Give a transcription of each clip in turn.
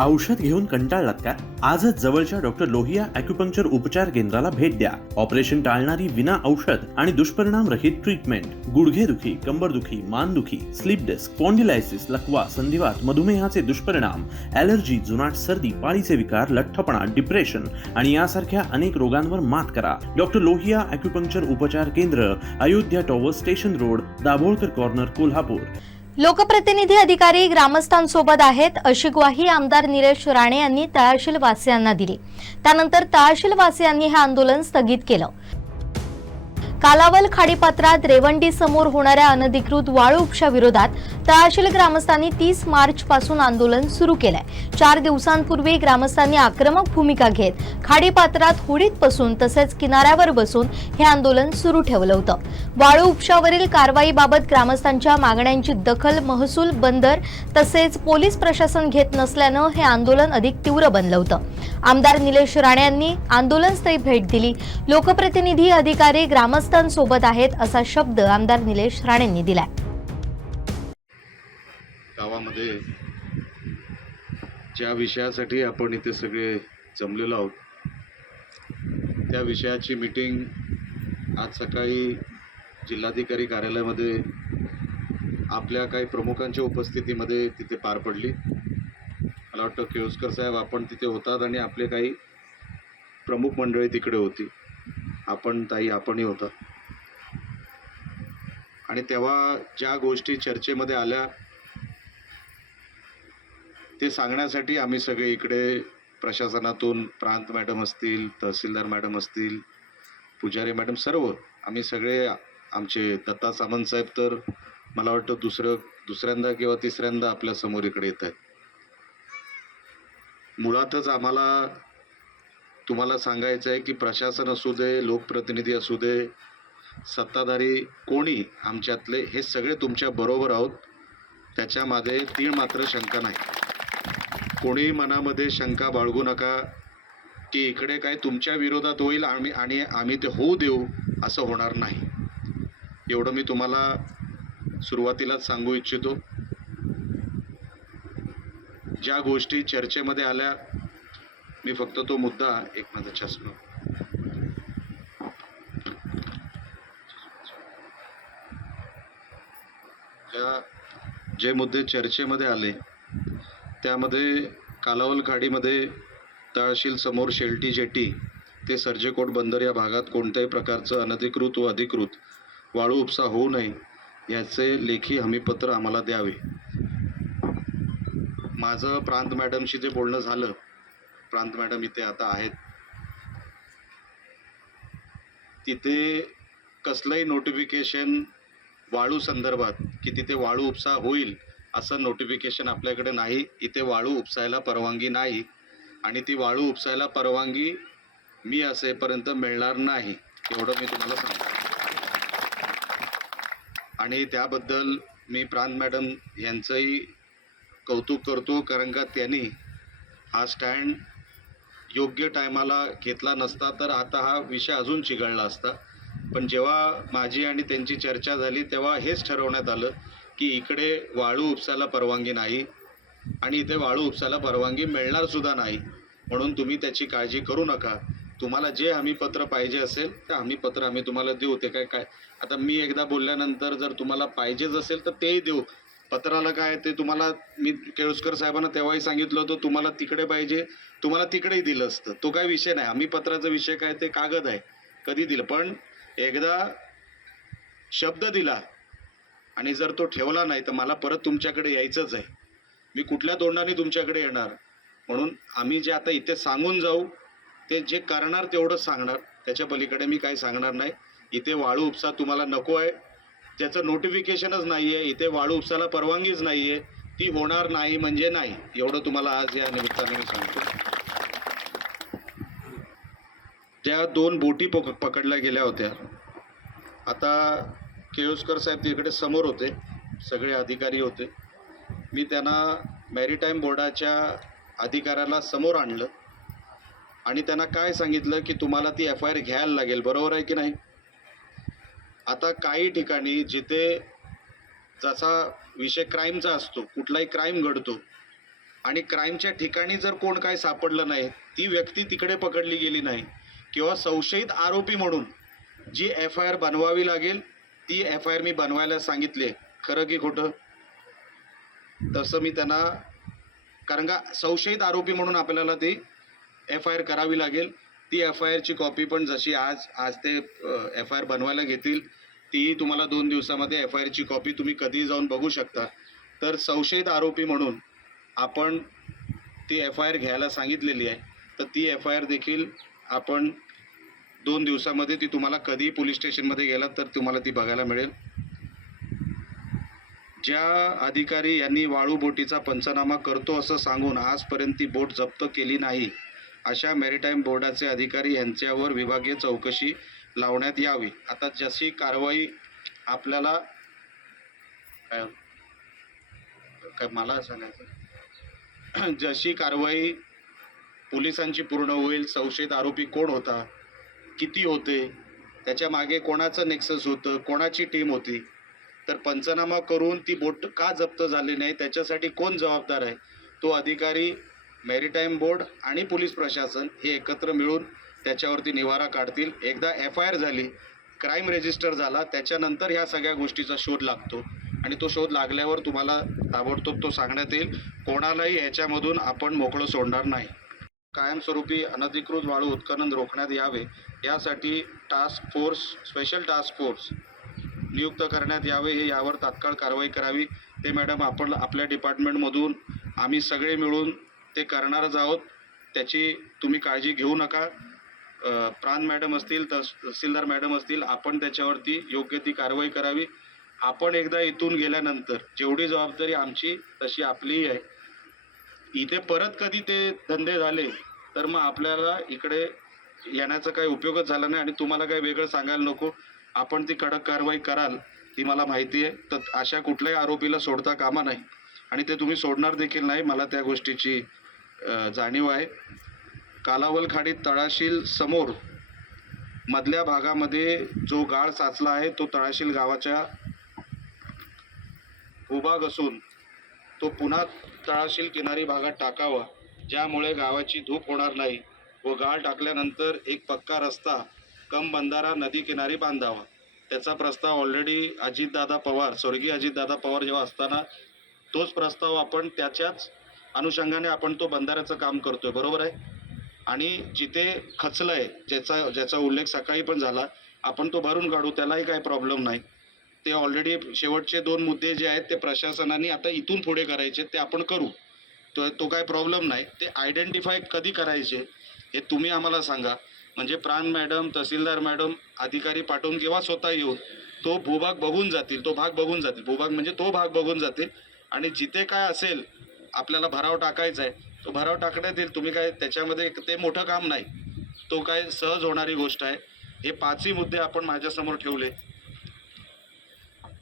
औषध घेऊन कंटाळलात का? आजच जवळच्या डॉक्टर लोहिया ॲक्युपंक्चर उपचार केंद्राला भेट द्या. ऑपरेशन टाळणारी विना औषध आणि दुष्परिणाम रहित ट्रीटमेंट. गुडघेदुखी, कंबरदुखी, मानदुखी, स्लीप डिस्क, स्पॉन्डिलायसिस, लकवा, संधिवात, मधुमेहाचे दुष्परिणाम, ॲलर्जी, जुनाट सर्दी, पाळीचे विकार, लठ्ठपणा, डिप्रेशन आणि यासारख्या अनेक रोगांवर मात करा. डॉक्टर लोहिया ॲक्युपंक्चर उपचार केंद्र, Ayodhya tower, station road, Dabholkar corner, Kolhapur. लोकप्रतिनिधी अधिकारी ग्रामस्थांसोबत आहेत अशी ग्वाही आमदार निलेश राणे यांनी तळाशील वासियांना दिली. त्यानंतर तळाशील वासियांनी हे आंदोलन स्थगित केलं. कालावल खाडीपात्रात रेवंडी समोर होणाऱ्या अनधिकृत वाळू उपशा विरोधात तळाशील ग्रामस्थांनी 30 मार्च पासून आंदोलन सुरू केलंय. 4 दिवसांपूर्वी ग्रामस्थांनी आक्रमक भूमिका घेत खाडीपात्रात होडीत बसून तसेच किनाऱ्यावर बसून हे आंदोलन सुरू ठेवलं होतं. वाळू उपशावरील कारवाईबाबत ग्रामस्थांच्या मागण्यांची दखल महसूल, बंदर तसेच पोलीस प्रशासन घेत नसल्यानं हे आंदोलन अधिक तीव्र बनलं होतं. आमदार निलेश राणे यांनी आंदोलनस्थळी भेट दिली. लोकप्रतिनिधी अधिकारी ग्रामस्थांसोबत आहेत असा शब्द आमदार निलेश राणेंनी दिलाय. गावामध्ये ज्या विषयासाठी आपण इथे सगळे जमलेलो आहोत त्या विषयाची मीटिंग आज सकाळी जिल्हाधिकारी कार्यालयामध्ये आपल्या काही प्रमुखांच्या उपस्थितीमध्ये तिथे पार पडली. मला वाटतं केळुसकर साहेब आपण तिथे होतात आणि आपले काही प्रमुख मंडळी तिकडे होती. आपण ताई आपणही होता. आणि तेव्हा ज्या गोष्टी चर्चेमध्ये आल्या ते सांगण्यासाठी आम्ही सगळे इकडे प्रशासनातून प्रांत मॅडम असतील, तहसीलदार मॅडम असतील, पुजारी मॅडम, सर्व आम्ही सगळे, आमचे दत्ता सामंत साहेब तर मला वाटतं दुसऱ्यांदा किंवा तिसऱ्यांदा आपल्या समोर इकडे येत आहेत. मुळातच आम्हाला तुम्हाला सांगायचं आहे की प्रशासन असू दे, लोकप्रतिनिधी असू दे, सत्ताधारी कोणी आमच्यातले, हे सगळे तुमच्या बरोबर आहोत. त्याच्यामध्ये तीळ मात्र शंका नाही. कोणी मनामध्ये शंका बाळगू नका की इकडे काय तुमच्या विरोधात होईल आणि आम्ही ते होऊ देऊ, असं होणार नाही. एवढं मी तुम्हाला सुरुवातीलाच सांगू इच्छितो. ज्या गोष्टी चर्चेमध्ये आल्या, मी फक्त तो मुद्दा, एक माझा चष्मा, जे मुद्दे चर्चेमध्ये आले त्यामध्ये कालावल खाडीमध्ये तळाशील समोर शेलटी जेटी ते सर्जेकोट बंदर या भागात कोणत्याही प्रकारचं अनधिकृत व अधिकृत वाळू उपसा होऊ नये याचे लेखी हमीपत्र आम्हाला द्यावे. माझं प्रांत मॅडमशी जे बोलणं झालं, प्रांत मॅडम इथे आता आहेत, तिथे कसलंही नोटिफिकेशन वाळू संदर्भात की तिथे वाळू उपसा होईल असं नोटिफिकेशन आपल्याकडे नाही. इथे वाळू उपसायला परवानगी नाही आणि ती वाळू उपसायला परवानगी मी असेपर्यंत मिळणार नाही, एवढं मी तुम्हाला सांगतो. आणि त्याबद्दल मी प्रांत मॅडम यांचंही कौतुक करतो, कारण का त्यांनी हा स्टँड योग्य टायमाला घेतला नसता तर आता हा विषय अजून चिघळला असता. पण जेव्हा माझी आणि त्यांची चर्चा झाली तेव्हा हेच ठरवण्यात आलं की इकडे वाळू उपसायला परवानगी नाही आणि इथे वाळू उपसायला परवानगी मिळणार सुद्धा नाही. म्हणून तुम्ही त्याची काळजी करू नका. तुम्हाला जे हमीपत्र पाहिजे असेल ते हमीपत्र आम्ही तुम्हाला देऊ. ते काय आता मी एकदा बोलल्यानंतर जर तुम्हाला पाहिजेच असेल तर तेही देऊ. पत्राला काय ते तुम्हाला मी केळुसकर साहेबांना तेव्हाही सांगितलं होतं, तुम्हाला तिकडे पाहिजे तुम्हाला तिकडेही दिलं असतं. तो काय विषय नाही. हमीपत्राचा विषय काय, ते कागद आहे, कधी दिलं. पण एकदा शब्द दिला आणि जर तो ठेवला नाही तर मला परत तुमच्याकडे यायचंच आहे. मी कुठल्या तोंडाने तुमच्याकडे येणार. म्हणून आम्ही जे आता इथे सांगून जाऊ ते जे करणार तेवढंच सांगणार, त्याच्या पलीकडे मी काही सांगणार नाही. इथे वाळू उपसा तुम्हाला नको आहे, त्याचं नोटिफिकेशनच नाही आहे, इथे वाळू उपसाला परवानगीच नाही आहे, ती होणार नाही म्हणजे नाही, एवढं तुम्हाला आज या निमित्ताने मी सांगतो. ज्या 2 बोटी पकडल्या गेल्या होत्या, आता केळुसकर साहेब तिकडे समोर होते, सगळे अधिकारी होते. मी त्यांना मॅरीटाईम बोर्डाच्या अधिकाऱ्याला समोर आणलं आणि त्यांना काय सांगितलं की तुम्हाला ती FIR घ्यायला लागेल, बरोबर आहे की नाही. आता काही ठिकाणी जिथे जसा विषय क्राईमचा असतो, कुठलाही क्राईम घडतो आणि क्राईमच्या ठिकाणी जर कोण काय सापडलं नाही, ती व्यक्ती तिकडे पकडली गेली नाही किंवा संशयित आरोपी म्हणून जी FIR बनवावी लागेल ती FIR मी बनवायला सांगितले. खरं की खोटं? तसं मी त्यांना, कारण का संशयित आरोपी म्हणून आपल्याला ती FIR करावी लागेल. ती FIR ची कॉपी पण जशी आज ते FIR बनवायला घेतील ती तुम्हाला 2 दिवसामध्ये FIR ची कॉपी तुम्ही कधीही जाऊन बघू शकता. तर संशयित आरोपी म्हणून आपण ती FIR घ्यायला सांगितलेली आहे. तर ती FIR देखील आपण 2 दिवसामध्ये ती तुम्हाला कधीही पोलीस स्टेशनमध्ये गेलात तर तुम्हाला ती बघायला मिळेल. ज्या अधिकारी यांनी वाळू बोटीचा पंचनामा करतो असं सांगून आजपर्यंत ती बोट जप्त केली नाही, अशा मॅरिटाईम बोर्डाचे अधिकारी यांच्यावर विभागीय चौकशी लावण्यात यावी. आता जशी कारवाई आपल्याला काय मला सांगायचं, जशी कारवाई पोलिसांची पूर्ण होईल, संशयित आरोपी कोण होता, किती होते, त्याच्या मागे कोणाचं नेक्सस होतं, कोणाची टीम होती, तर पंचनामा करून ती बोट का जप्त झाली नाही त्याच्यासाठी कोण जबाबदार आहे, तो अधिकारी, मॅरिटाईम बोर्ड आणि पोलीस प्रशासन हे एकत्र मिळून त्याच्यावरती निवारा काढतील. एकदा FIR झाली, क्राईम रजिस्टर झाला, त्याच्यानंतर ह्या सगळ्या गोष्टीचा शोध लागतो आणि तो शोध लागल्यावर तुम्हाला ताबडतोब तो सांगण्यात येईल. कोणालाही ह्याच्यामधून आपण मोकळं सोडणार नाही. कायमस्वरूपी अनधिकृत वाळू उत्खनन रोखण्यात यावे यासाठी स्पेशल टास्क फोर्स नियुक्त करण्यात यावे. हे यावर तात्काळ कारवाई करावी. ते मॅडम आपण आपल्या डिपार्टमेंटमधून आम्ही सगळे मिळून ते करणारच आहोत, त्याची तुम्ही काळजी घेऊ नका. प्रांत मॅडम असतील, तहसीलदार मॅडम असतील, आपण त्याच्यावरती योग्य ती कारवाई करावी. आपण एकदा इथून गेल्यानंतर जेवढी जबाबदारी आमची तशी आपलीही आहे. इथे परत कधी ते धंदे झाले तर मग आपल्याला इकडे येण्याचा काही उपयोगच झाला नाही आणि तुम्हाला काही वेगळं सांगायला नको. आपण ती कडक कारवाई कराल ती मला माहिती आहे. तर अशा कुठल्याही आरोपीला सोडता कामा नाही आणि ते तुम्ही सोडणार देखील नाही, मला त्या गोष्टीची जाणीव आहे. कालावल खाडीत तळाशील समोर मधल्या भागामध्ये जो गाळ साचला आहे तो तळाशील गावाच्या भूभाग असून तो पुन्हा तळाशील किनारी भागात टाकावा, ज्यामुळे गावाची धूप होणार नाही व गाळ टाकल्यानंतर एक पक्का रस्ता कम बंधारा नदी किनारी बांधावा. त्याचा प्रस्ताव ऑलरेडी अजितदादा पवार, स्वर्गीय अजितदादा पवार जेव्हा असताना तोच प्रस्ताव आपण त्याच्याच अनुषंगाने आपण तो बंधाऱ्याचं काम करतोय, बरोबर आहे. आणि जिथे खचलं आहे, ज्याचा उल्लेख सकाळी पण झाला, आपण तो भरून काढू, त्यालाही काही प्रॉब्लेम नाही. ते ऑलरेडी शेवटचे 2 मुद्दे जे आहेत ते प्रशासनाने आता इथून पुढे करायचे ते आपण करू, तो काय प्रॉब्लेम नाही. ते आयडेंटिफाय कधी करायचे हे तुम्ही आम्हाला सांगा, म्हणजे प्रांत मॅडम, तहसीलदार मॅडम अधिकारी पाठवून किंवा स्वतः येऊन तो भूभाग बघून जातील, तो भाग बघून जातील, भूभाग म्हणजे तो भाग बघून जातील आणि जिथे काय असेल आपल्याला भराव टाकायचा आहे तो भराव टाकण्यात येईल. तुम्ही काय त्याच्यामध्ये ते मोठं काम नाही, तो काय सहज होणारी गोष्ट आहे. हे 5ही मुद्दे आपण माझ्यासमोर ठेवले.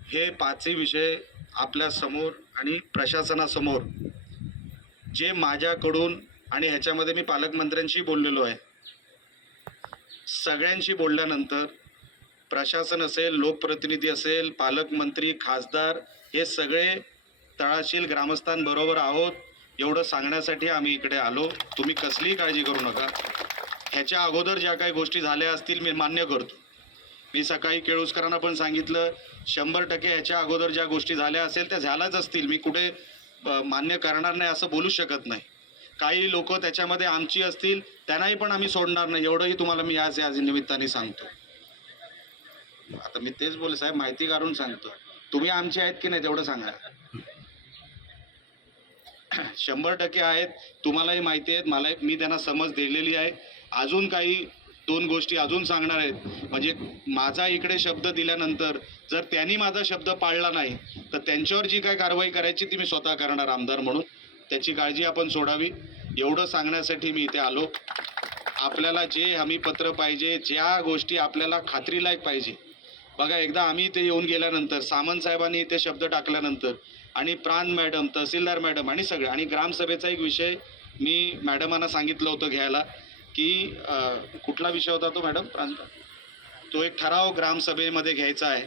हे 5ही विषय आपल्या समोर आणि प्रशासनासमोर जे माझ्याकडून आणि ह्याच्यामध्ये मी पालकमंत्र्यांशी बोललेलो आहे, सगळ्यांशी बोलल्यानंतर प्रशासन असेल, लोकप्रतिनिधी असेल, पालकमंत्री, खासदार हे सगळे तळाशील ग्रामस्थांबरोबर आहोत एवढं सांगण्यासाठी आम्ही इकडे आलो. तुम्ही कसलीही काळजी करू नका. ह्याच्या अगोदर ज्या काही गोष्टी झाल्या असतील मी मान्य करतो. मी सकाळी केळुसकरांना पण सांगितलं 100% ह्याच्या अगोदर ज्या गोष्टी झाल्या असेल त्या झाल्याच असतील. मी कुठे मान्य करणार नाही असं बोलू शकत नाही. काही लोक त्याच्यामध्ये आमची असतील त्यांनाही पण आम्ही सोडणार नाही, एवढंही तुम्हाला मी आज निमित्ताने सांगतो. आता मी तेच बोलले साहेब, माहिती काढून सांगतो. तुम्ही आमचे आहेत की नाही तेवढं सांगा. 100% आहेत, तुम्हालाही माहिती आहेत, मी त्यांना समज दिलेली आहे. अजून काही 2 गोष्टी अजून सांगणार आहेत. म्हणजे माझा इकडे शब्द दिल्यानंतर जर त्यांनी माझा शब्द पाळला नाही तर त्यांच्यावर जी काय कारवाई करायची ती मी स्वतः करणार आमदार म्हणून. त्याची काळजी आपण सोडावी एवढं सांगण्यासाठी मी इथे आलो. आपल्याला जे हमीपत्र पाहिजे, ज्या गोष्टी आपल्याला खात्रीलायक पाहिजे, बघा एकदा आम्ही इथे येऊन गेल्यानंतर सामंत साहेबांनी इथे शब्द टाकल्यानंतर आणि प्रांत मॅडम, तहसीलदार मॅडम आणि सगळे, आणि ग्रामसभेचा एक विषय मी मॅडमांना सांगितलं होतं घ्यायला की कुठला विषय होता तो मॅडम प्रांत, तो एक ठराव ग्रामसभेमध्ये घ्यायचा आहे.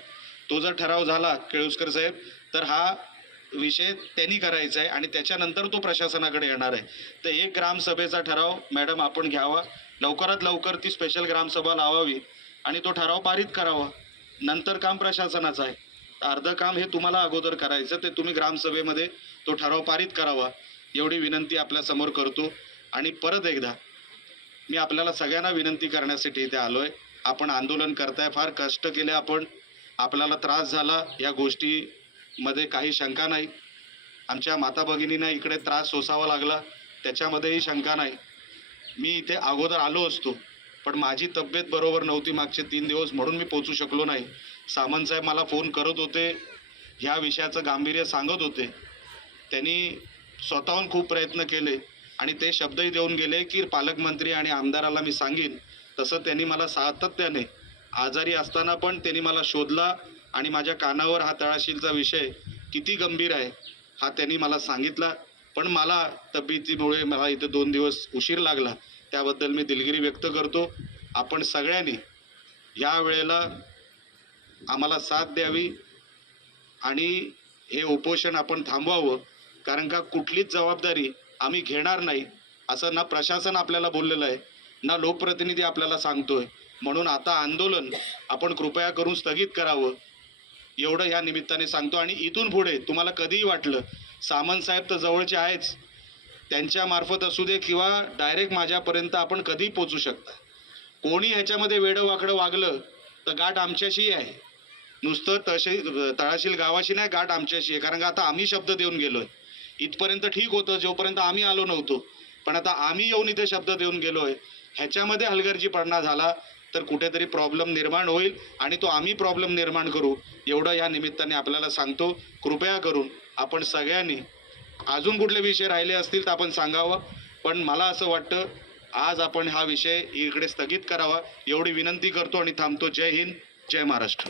तो जर ठराव झाला केळुसकर साहेब तर हा विषय त्यांनी करायचा आहे आणि त्याच्यानंतर तो प्रशासनाकडे येणार आहे. तर एक ग्रामसभेचा ठराव मॅडम आपण घ्यावा, लवकरात लवकर ती स्पेशल ग्रामसभा लावावी आणि तो ठराव पारित करावा. नंतर काम प्रशासनाचं आहे. अर्धं काम हे तुम्हाला अगोदर करायचं, ते तुम्ही ग्रामसभेमध्ये तो ठराव पारित करावा एवढी विनंती आपल्यासमोर करतो. आणि परत एकदा मी आपल्याला सगळ्यांना विनंती करण्यासाठी इथे आलो आहे. आपण आंदोलन करताय, फार कष्ट केले आपण, आपल्याला त्रास झाला, या गोष्टीमध्ये काही शंका नाही. आमच्या माता भगिनींना इकडे त्रास सोसावा लागला त्याच्यामध्येही शंका नाही. मी इथे अगोदर आलो असतो, पण माझी तब्येत बरोबर नव्हती मागचे 3 दिवस, म्हणून मी पोचू शकलो नाही. सामंत साहेब मला फोन करत होते, ह्या विषयाचं गांभीर्य सांगत होते. त्यांनी स्वतःहून खूप प्रयत्न केले आणि ते शब्दही देऊन गेले की पालकमंत्री आणि आमदाराला मी सांगेन. तसं त्यांनी मला सातत्याने आजारी असताना पण त्यांनी मला शोधला आणि माझ्या कानावर हा तळाशीलचा विषय किती गंभीर आहे हा त्यांनी मला सांगितला. पण मला तब्येतीमुळे मला इथे 2 दिवस उशीर लागला, त्याबद्दल मी दिलगिरी व्यक्त करतो. आपण सगळ्यांनी या वेळेला आम्हाला साथ द्यावी आणि हे उपोषण आपण थांबवावं, कारण का कुठलीच जबाबदारी आम्ही घेणार नाही असं ना प्रशासन आपल्याला बोललेलं आहे, ना लोकप्रतिनिधी आपल्याला सांगतोय. म्हणून आता आंदोलन आपण कृपया करून स्थगित करावं एवढं या निमित्ताने सांगतो. आणि इथून पुढे तुम्हाला कधीही वाटलं, सामंत साहेब तर जवळचे आहेच, त्यांच्या मार्फत असू दे किंवा डायरेक्ट माझ्यापर्यंत आपण कधीही पोचू शकता. कोणी ह्याच्यामध्ये वेडं वाकडं वागलं तर गाठ आमच्याशी आहे, नुसतं तळाशील गावाशी नाही, गाठ आमच्याशी आहे. कारण का आता आम्ही शब्द देऊन गेलोय. इथपर्यंत ठीक होतं जोपर्यंत आम्ही आलो नव्हतो, पण आता आम्ही येऊन इथे शब्द देऊन गेलोय. ह्याच्यामध्ये हलगर्जीपणा झाला तर कुठेतरी प्रॉब्लेम निर्माण होईल आणि तो आम्ही प्रॉब्लेम निर्माण करू एवढं या निमित्ताने आपल्याला सांगतो. कृपया करून आपण सगळ्यांनी, अजून कुठले विषय राहिले असतील तर आपण सांगावं, पण मला असं वाटतं आज आपण हा विषय इकडे स्थगित करावा एवढी विनंती करतो आणि थांबतो. जय हिंद, जय महाराष्ट्र.